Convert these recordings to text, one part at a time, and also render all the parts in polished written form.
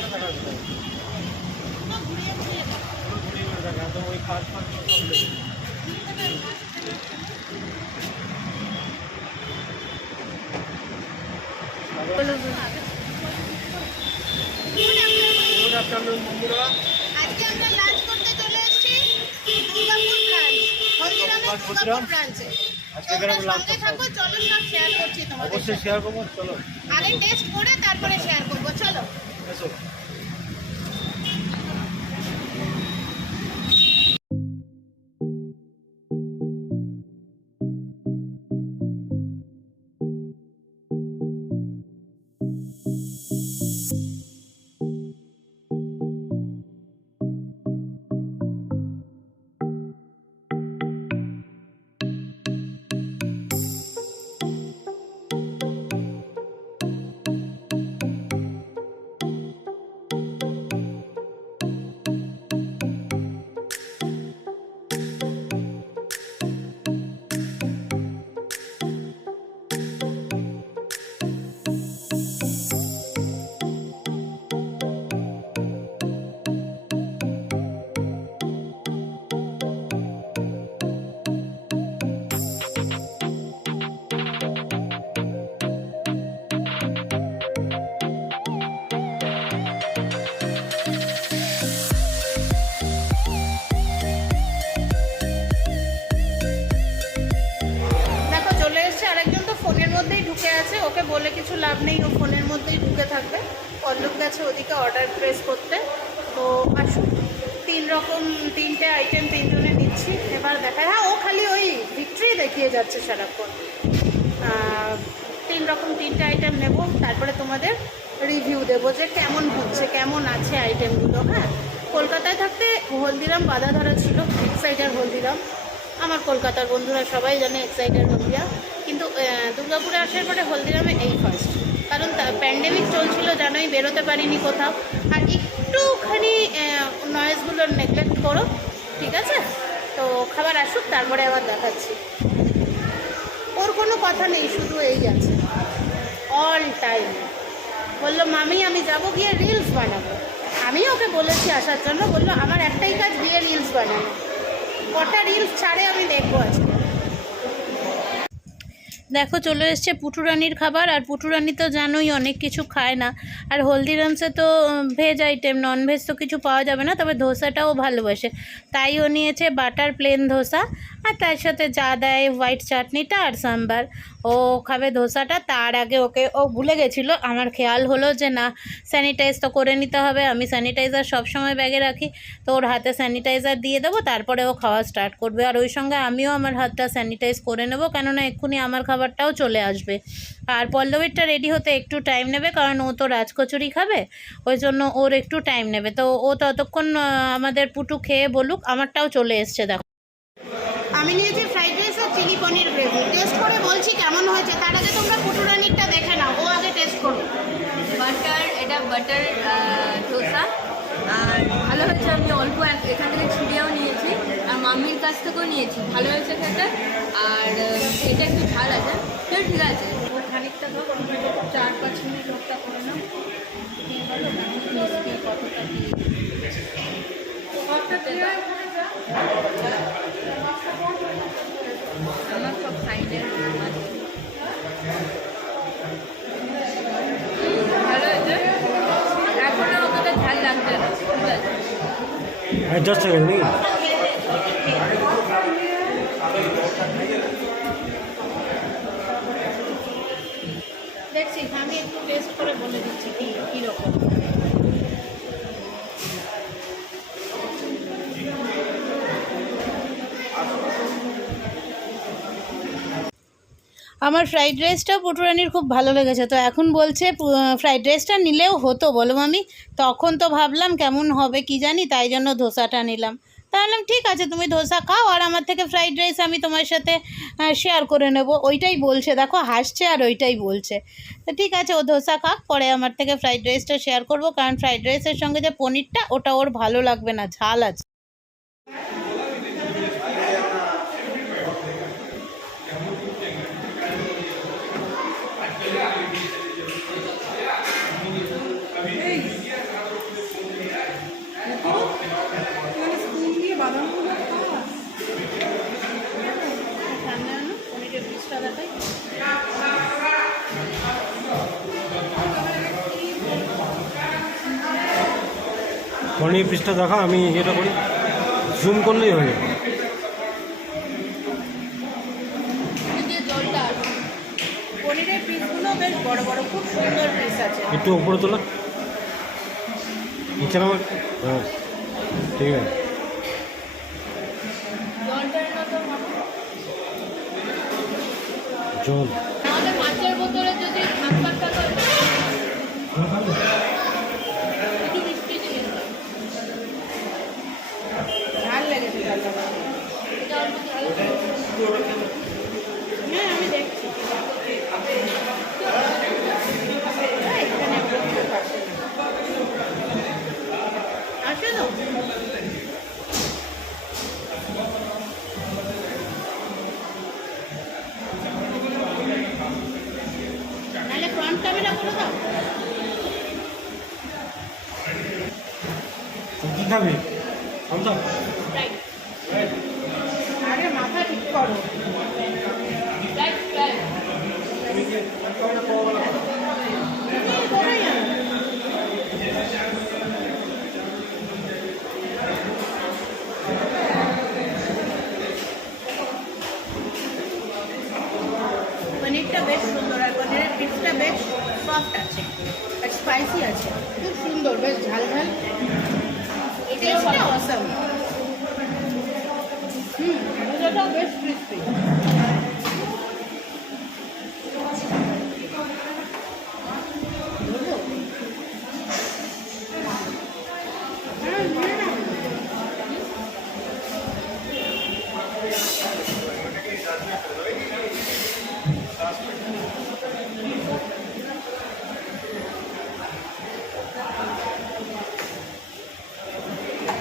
আজকে আমরা লাঞ্চ করতে চলে এসেছি দুর্গাপুর ব্রাঞ্চ, হলদিরামের দুর্গাপুর ব্রাঞ্চে। আজকে গ্রামে লাঞ্চ করব, চলো সব শেয়ার করছি তোমাদের। অবশ্যই শেয়ার করব, চলো। আগে টেস্ট করে তারপরে শেয়ার করব, চলো। এসো। ওকে বলে কিছু লাভ নেই, ও ফোনের মধ্যেই ঢুকে থাকবে। পল্লব গেছে ওদিকে অর্ডার প্রেস করতে। তো আসুন, তিনটে আইটেম তিনজনে নিচ্ছি, এবার দেখায়। হ্যাঁ, ও খালি ওই ভিক্টরি দেখিয়ে যাচ্ছে সারাক্ষণ। তিনটে আইটেম নেব, তারপরে তোমাদের রিভিউ দেবো যে কেমন হচ্ছে, কেমন আছে আইটেমগুলো। হ্যাঁ, কলকাতায় থাকতে হলদিরাম বাধা ধরা ছিল, এক্সাইটার হলদিরাম। আমার কলকাতার বন্ধুরা সবাই জানে এক্সাইটার হলদিরাম, কিন্তু দুর্গাপুরে আসার পরে হলদিরামে এই ফার্স্ট। কারণ প্যান্ডেমিক চলছিল, জানোই, বেরোতে পারিনি কোথাও। আর একটুখানি নয়েজগুলো নেগলেক্ট করো, ঠিক আছে? তো খাবার আসুক, তারপরে আবার দেখাচ্ছি। ওর কোনো কথা নেই, শুধু এই আছে অল টাইম। বললো মামি আমি যাব গিয়ে রিলস বানাবো। আমি ওকে বলেছি আসার জন্য, বললো আমার একটাই কাজ, গিয়ে রিলস বানানো। কটা রিলস ছাড়ে আমি দেখবো আজকে। দেখো চলে এসছে পুটুরানির খাবার। আর পুটুরানি তো জানোই অনেক কিছু খায় না। আর হলদিরামসে তো ভেজ আইটেম, নন ভেজ তো কিছু পাওয়া যাবে না, তবে ধোসাটাও ভালোবাসে। তাই ও নিয়েছে বাটার প্লেন ধোসা, আর তার সাথে যা দেয় হোয়াইট চাটনিটা আর সাম্বার। ও খাবে ধোসাটা। তার আগে ও ভুলে গেছিলো, আমার খেয়াল হলো যে না, স্যানিটাইজ তো করে নিতে হবে। আমি স্যানিটাইজার সবসময় ব্যাগে রাখি, তো ওর হাতে স্যানিটাইজার দিয়ে দেবো, তারপরে ও খাওয়া স্টার্ট করবে। আর ওই সঙ্গে আমিও আমার হাতটা স্যানিটাইজ করে নেবো, কেননা এক্ষুনি আমার খাবারটাও চলে আসবে। আর পল্লবীরটা রেডি হতে একটু টাইম নেবে, কারণ ও তো রাজকচুরি খাবে, ওই জন্য ওর একটু টাইম নেবে। তো ও ততক্ষণ আমাদের পুটু খেয়ে বলুক। আমারটাও চলে এসছে। দেখো আমি নিয়েছি ফ্রাইড রাইস আর চিলি পনির গ্রেভি। টেস্ট করে বলছি কেমন হয়েছে। তার আগে তোমরা পুটুরানিরটা দেখে নাও, ও আগে টেস্ট করো। এটা বাটার ধোসা, আর ভালো হয়েছে। আমি অল্প এখান থেকে ছিঁড়েও নিয়েছি, আর মাম্মির কাছ থেকেও নিয়েছি। ভালো হয়েছে খেতে। আর এটা একটু ঝাল আছে, তো ঠিক আছে। খানিকটা ধর, 4-5 মিনিট লোকটা করে নাও। কতটা আমার সব সাইডে ভালো হয়েছে। এখন আমাদের ঝাল লাগছে না, ঠিক আছে। অ্যাডজাস্ট হয়ে গেল। দেখছি, আমি একটু টেস্ট করে বলে দিচ্ছি কীরকম। আমার ফ্রাইড রাইসটাও পুটুরানির খুব ভালো লেগেছে। তো এখন বলছে ফ্রাইড রাইসটা নিলেও হতো, বলো মামি। তখন তো ভাবলাম কেমন হবে কি জানি, তাই জন্য ধোসাটা নিলাম। তাহলে ঠিক আছে, তুমি ধোসা খাও, আর আমার থেকে ফ্রাইড রাইস আমি তোমার সাথে শেয়ার করে নেব। ওইটাই বলছে, দেখো হাসছে আর ওইটাই বলছে। তো ঠিক আছে, ও ধোসা খাক, পরে আমার থেকে ফ্রাইড রাইসটা শেয়ার করব। কারণ ফ্রাইড রাইসের সঙ্গে যে পনিরটা, ওটা ওর ভালো লাগবে না, ঝাল আছে। পনির পিসটা দেখা, আমি যেটা করি জুম করলেই হয়ে যাবে। পনিরের পিসগুলো বেশ বড় বড়, খুব সুন্দর পিস আছে। একটু উপরে তোলা, নিচে নামা। হ্যাঁ ঠিক আছে। জল আমাদের মাছের বোতলে যদি থাকবার টাকা একটু মিষ্টি জিনিস দাও। ঝাল লেগেছে হ্যাঁ আমি দেখছি। আসো তো, নাহলে ফ্রন্ট ক্যামেরা করে দাও। কী খাবি? আমতা রাইট আরে মাথা ঠিক করো। রাইট রাইট পনিরটা বেশ সুন্দর, আর পনিরের পিসটা বেশ সফট আছে আর স্পাইসি আছে, খুব সুন্দর, বেশ ঝাল ঝাল। টেস্টটা অসাম। মশলাটাও বেশ ক্রিস্পি।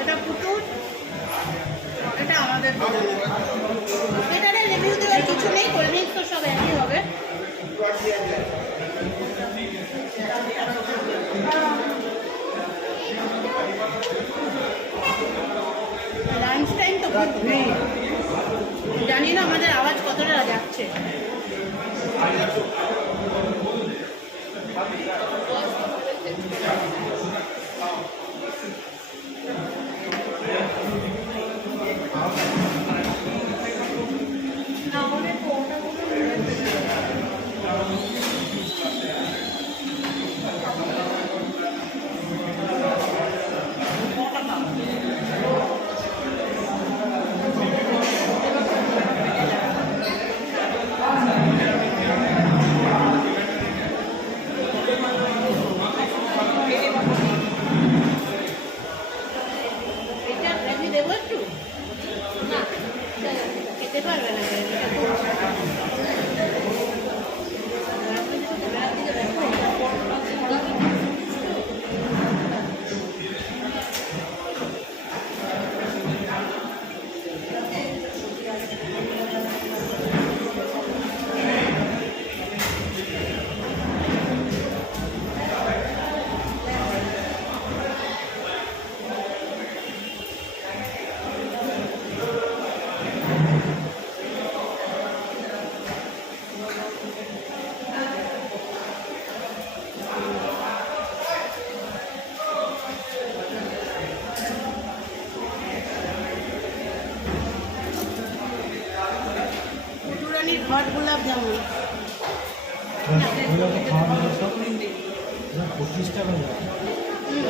এটা পুটুর, এটা আমাদের এটারে রিভিউ দেওয়ার কিছু নেই, কোল্ড ড্রিঙ্কস তো সব একই হবে। লাঞ্চ টাইম তো খুব ভিড়, জানি না আমাদের আওয়াজ কতটা যাচ্ছে। এটা গ্রেভি দেবো একটু, না খেতে পারবে না গ্রেভিটা খুব। পুটুরানির হট গোলাপ জামুন।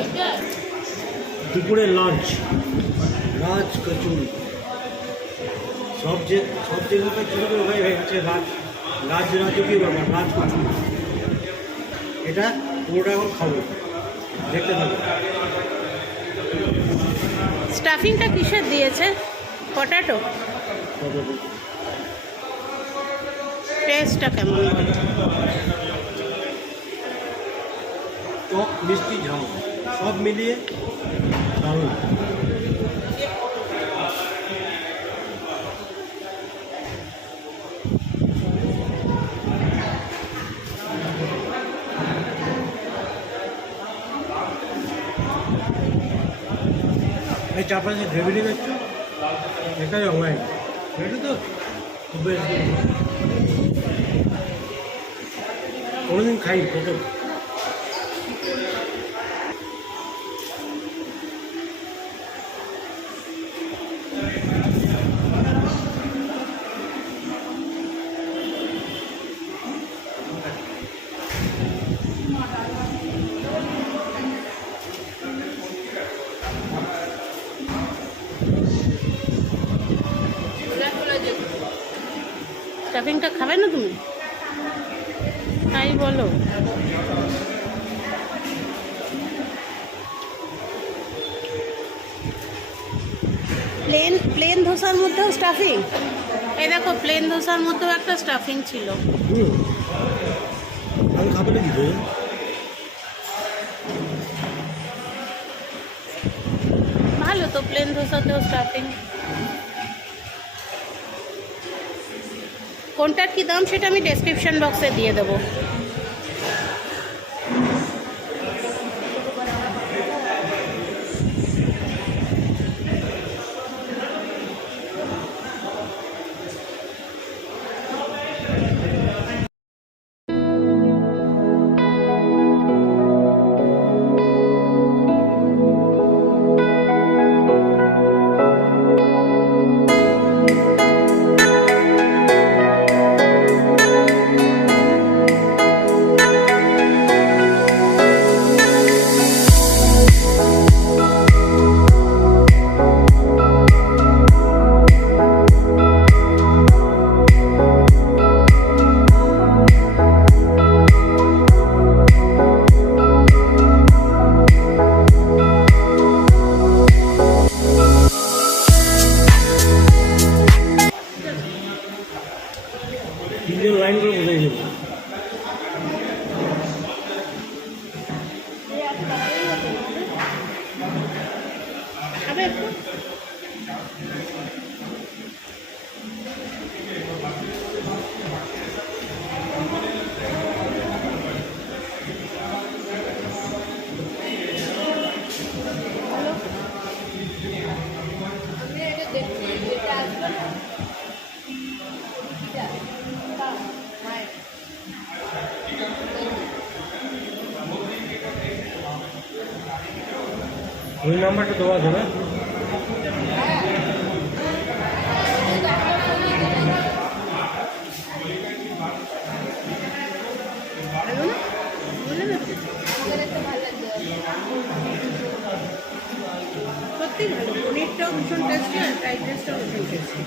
এটা দুপুরে লাঞ্চ, রাজ কচুরি, সব জায়গাটা কীভাবে হয়ে হচ্ছে রাজকীয় ব্যাপার, রাজ কচুরি। এটা পুরোটা এখন খাবো, দেখতে থাকবো। স্টাফিংটা কিসের দিয়েছে? পটাটো। টেস্টটা কেমন বলো? টক মিষ্টি ঝাল সব মিলিয়ে দারুণ। এই চারপাশে গ্রেভিটি দেখছো, এটাই হয় এটা তো খুব বেশি কোনোদিন খাই প্রথম। স্টাফিংটা খাবে না তুমি? তাই বলো। প্লেন ধোসার মধ্যেও স্টাফিং। এই দেখো, প্লেন ধোসার মধ্যেও একটা স্টাফিং ছিল। আমি খাবো নাকি? ভালো তো, প্লেন ধোসাতেও স্টাফিং। কোনটার কী দাম সেটা আমি ডেসক্রিপশন বক্সে দিয়ে দেবো। লাইন করে বোঝাই যাবে। ওই নাম্বারটা দেওয়া আছে না? সত্যি ভালো, পনিরটাও ভীষণ টেস্টি আর ফ্রাইড রাইসটাও ভীষণ টেস্টি।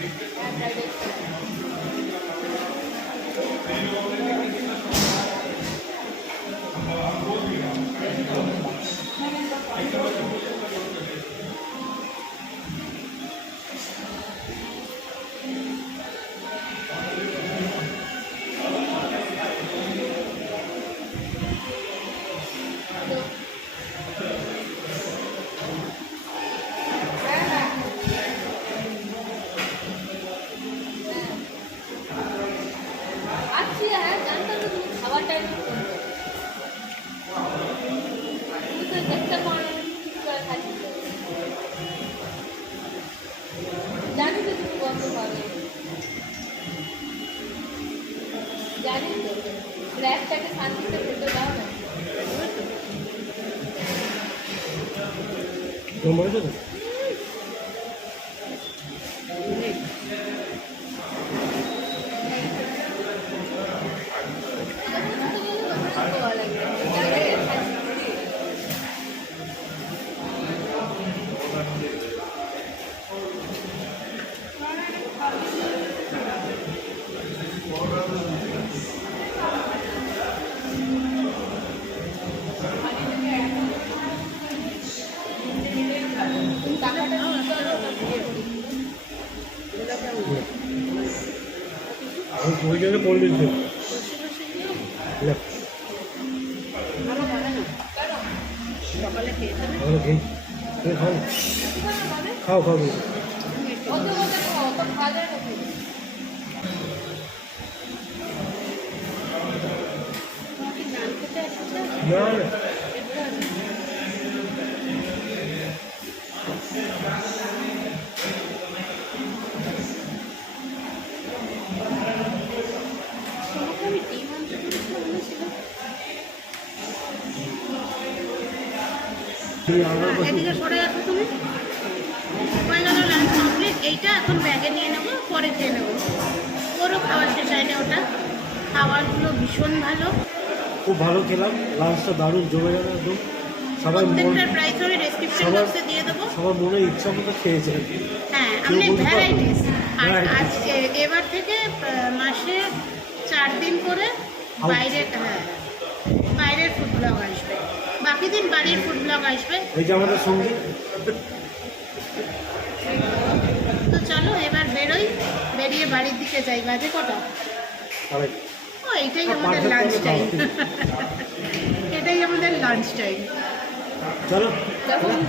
জানি তো র্যাপটাকে শান্তিতে খেতে দাও না। ওই জায়গায় পড়ে দিচ্ছে সকালে খেয়েছিলাম। খাও খাও না এদিকে সরে আসো তুমি। হয়ে গেল লাঞ্চ কমপ্লিট। এইটা এখন ব্যাগে নিয়ে নেবো, পরে খেয়ে নেবো। ওরও খাওয়ার শেষ হয়নি। ওটা খাবারগুলো ভীষণ ভালো, খুব ভালো খেলাম। লাঞ্চটা দারুণ জমে গেল একদম। সবার প্রত্যেকটার প্রাইস আমি ডেসক্রিপশন সবার- বক্সে দিয়ে দেবো। সবার মনে ইচ্ছা মতো খেয়েছে। হ্যাঁ, কেউ আপনি বলতে পারবে? ভ্যারাইটিস। আর Varieties। আজকে এবার থেকে মাসে 4 দিন করে বাইরের বাইরের ফুড ব্লগ আসবে, বাকি দিন বাড়ির ফুড ব্লগ আসবে। এই যে আমাদের সঙ্গী, তো চলো এবার বেরোই, বেরিয়ে বাড়ির দিকে যাই। বাজে কটা? সবাই ও এইটাই আমাদের লাঞ্চ টাইম। এটাই আমাদের লাঞ্চ টাইম। চলো। দেখো